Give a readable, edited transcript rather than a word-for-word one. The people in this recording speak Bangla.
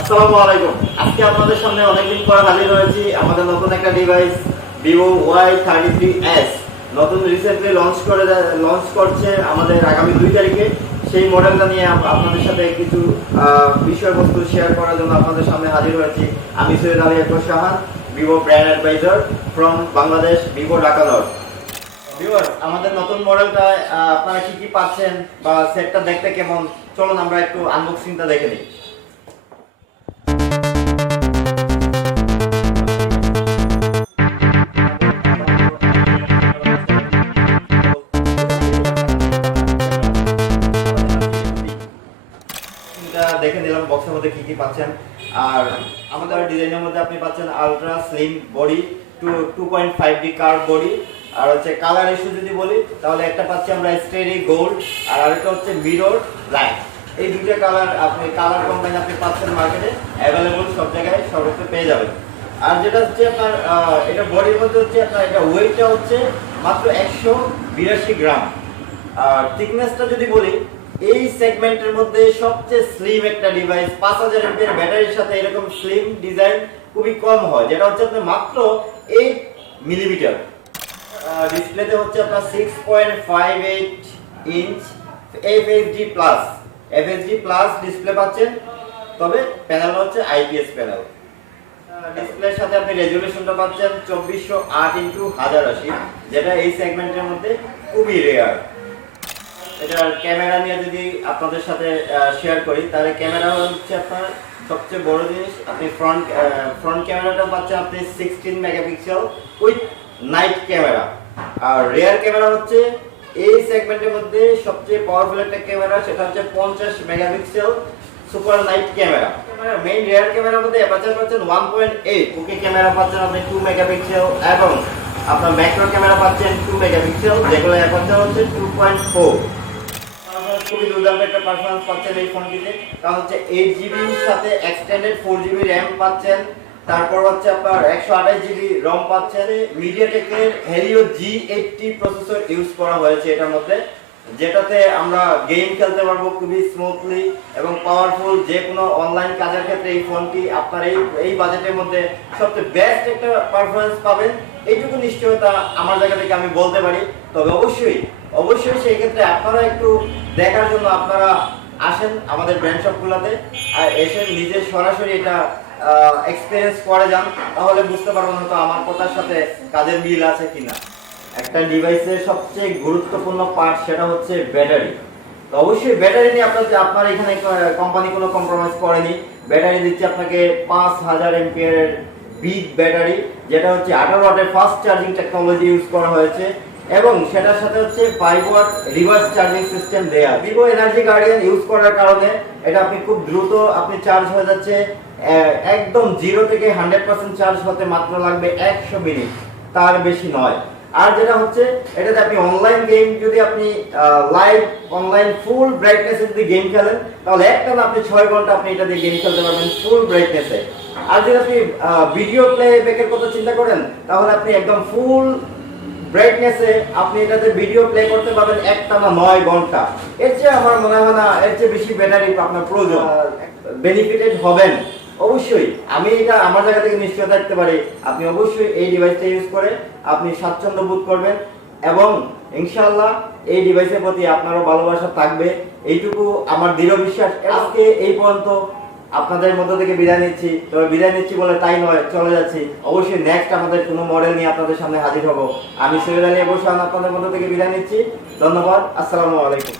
আসসালামু আলাইকুম। আজকে আপনাদের সামনে অনেকদিন পর হাজির হয়েছি আমাদের নতুন একটা ডিভাইস vivo Y33s নতুন রিসেন্টলি লঞ্চ করছে আমাদের আগামী 2 তারিখে। সেই মডেলটা নিয়ে আপনাদের সাথে কিছু বিষয়বস্তু শেয়ার করার জন্য আপনাদের সামনে হাজির হয়েছি। আমি Syed Ali Akbar Shahan, vivo brand adviser from Bangladesh, vivo Dhaka north. Viewers, আমাদের নতুন মডেলটা আপনারা কি পাচ্ছেন বা সেটটা দেখতে কেমন, চলুন আমরা একটু আনবক্সিংটা দেখে নিই। দেখে নিলাম বক্সের মধ্যে কি পাচ্ছেন। আর আমাদের ডিজাইনের মধ্যে আপনি পাচ্ছেন ultra slim body, 2.5D curve body. আর হচ্ছে কালার ইস্যু যদি বলি তাহলে একটা পাচ্ছি আমরা স্টেডি গোল্ড, আর আরেকটা হচ্ছে মিরর ব্ল্যাক। এই দুইটা কালার কালার কম্বাইন আপনি পাচ্ছেন মার্কেটে অ্যাভেলেবল, সব জায়গায় সর্বত্র পেয়ে যাবেন। আর যেটা হচ্ছে আপনার এটা বডির মধ্যে হচ্ছে আপনার এটা ওয়েটটা হচ্ছে মাত্র 182 গ্রাম। আর থিকনেসটা যদি বলি, এই সেগমেন্টের মধ্যে সবচেয়ে স্লিম একটা ডিভাইস। 5000 এমপিএর ব্যাটারির সাথে এরকম স্লিম ডিজাইন খুবই কম হয়, যেটা হচ্ছে আপনার মাত্র 8 মিলিমিটার। ডিসপ্লেতে হচ্ছে আপনার 6.58 ইঞ্চ FHD প্লাস ডিসপ্লে পাচ্ছেন, তবে প্যানেল হচ্ছে আইপিএস প্যানেল। ডিসপ্লের সাথে আপনি রেজুলেশনটা পাচ্ছেন 2408x1080, যেটা এই সেগমেন্টের মধ্যে খুবই রেয়ার। এটার ক্যামেরা নিয়ে যদি আপনাদের সাথে শেয়ার করি, তাহলে ক্যামেরা হচ্ছে আপনার সবচেয়ে বড় জিনিস। আপনি ফ্রন্ট ক্যামেরাটা পাচ্ছেন আপনি 16 মেগাপিক্সেল উইথ নাইট ক্যামেরা। আর রিয়ার ক্যামেরা হচ্ছে এই সেগমেন্টের মধ্যে সবচেয়ে পাওয়ারফুল একটা ক্যামেরা, সেটা হচ্ছে 50 megapixel super night camera. Main rear ক্যামেরার মধ্যে অ্যাপারচার পাচ্ছেন 1.8, ওকে ক্যামেরা পাচ্ছেন আপনি 2 মেগাপিক্সেল, এবং আপনার ম্যাক্রো ক্যামেরা পাচ্ছেন 2 মেগাপিক্সেল, যেগুলো অ্যাপারচার হচ্ছে 2.4। খুবই দুর্দান্ত একটা পারফরম্যান্স পাচ্ছেন এই ফোনটিতে। কারণ হচ্ছে 8GB সাথে এক্সটেন্ডেড 4GB র্যাম পাচ্ছেন, তারপর হচ্ছে আপনার 128GB রম পাচ্ছেন। মিডিয়াটেকের হেলিও G80 প্রসেসর ইউজ করা হয়েছে এটার মধ্যে, যেটাতে আমরা গেম খেলতে পারবো খুবই স্মুথলি এবং পাওয়ারফুল। যে কোনো অনলাইন কাজের ক্ষেত্রে এই ফোনটি আপনার এই বাজেটের মধ্যে সবচেয়ে বেস্ট একটা পারফরম্যান্স পাবেন, এইটুকু নিশ্চয়তা আমার জায়গা থেকে আমি বলতে পারি। তবে অবশ্যই সেই ক্ষেত্রে আপনারা একটু দেখার জন্য আপনারা আসেন আমাদের ব্র্যান্ড শপগুলোতে, আর এসে নিজে সরাসরি এটা এক্সপেরিয়েন্স করে যান, তাহলে বুঝতে পারবেন হয়তো আমার কথার সাথে কাজের মিল আছে কিনা। একটা ডিভাইসের সবচেয়ে গুরুত্বপূর্ণ পার্ট সেটা হচ্ছে ব্যাটারি। তো অবশ্যই ব্যাটারি নিয়ে আপনার এখানে কোম্পানি কোনো কম্প্রোমাইজ করেনি। ব্যাটারি দিচ্ছে আপনাকে 5000 এমপিএর বিগ ব্যাটারি, যেটা হচ্ছে 18 ওয়াটের ফাস্ট চার্জিং টেকনোলজি ইউজ করা হয়েছে, এবং সেটার সাথে হচ্ছে 5 ওয়াট রিভার্স চার্জিং সিস্টেম দেয়া। vivo এনার্জি গার্ডিয়ান ইউজ করার কারণে এটা আপনি খুব দ্রুত আপনি চার্জ হয়ে যাচ্ছে। একদম 0 থেকে 100% চার্জ হতে মাত্র লাগবে 100 মিনিট, তার বেশি নয়। আর যেটা হচ্ছে এটাতে আপনি অনলাইন গেম যদি আপনি লাইভ অনলাইন ফুল ব্রাইটনেসে যদি গেম খেলেন, তাহলে একটানা আপনি 6 ঘন্টা আপনি এটা দিয়ে গেম খেলতে পারবেন ফুল ব্রাইটনেসে। আর যদি আপনি ভিডিও প্লে ব্যাকের কথা চিন্তা করেন, তাহলে আপনি একদম ফুল ব্রাইটনেসে আপনি এটাতে ভিডিও প্লে করতে পারবেন একটানা 9 ঘন্টা। এর চেয়ে আমার মনে হয় না এর চেয়ে বেশি ব্যাটারি আপনার প্রয়োজন। বেনিফিটেড হবেন অবশ্যই, আমি এটা আমার জায়গা থেকে নিশ্চয় থাকতে পারি। আপনি অবশ্যই এই ডিভাইসটা ইউজ করে আপনি স্বাচ্ছন্দ্য বোধ করবেন, এবং ইনশাআল্লাহ এই ডিভাইসের প্রতি আপনারও ভালোবাসা থাকবে, এইটুকু আমার দৃঢ় বিশ্বাস। আজকে এই পর্যন্ত আপনাদের মধ্য থেকে বিদায় নিচ্ছি। তবে বিদায় নিচ্ছি বলে তাই নয়, চলে যাচ্ছি। অবশ্যই নেক্সট আমাদের কোনো মডেল নিয়ে আপনাদের সামনে হাজির হব। আমি সৈয়দ আলী আকবর শাহান আপনাদের মধ্য থেকে বিদায় নিচ্ছি। ধন্যবাদ। আসসালামু আলাইকুম।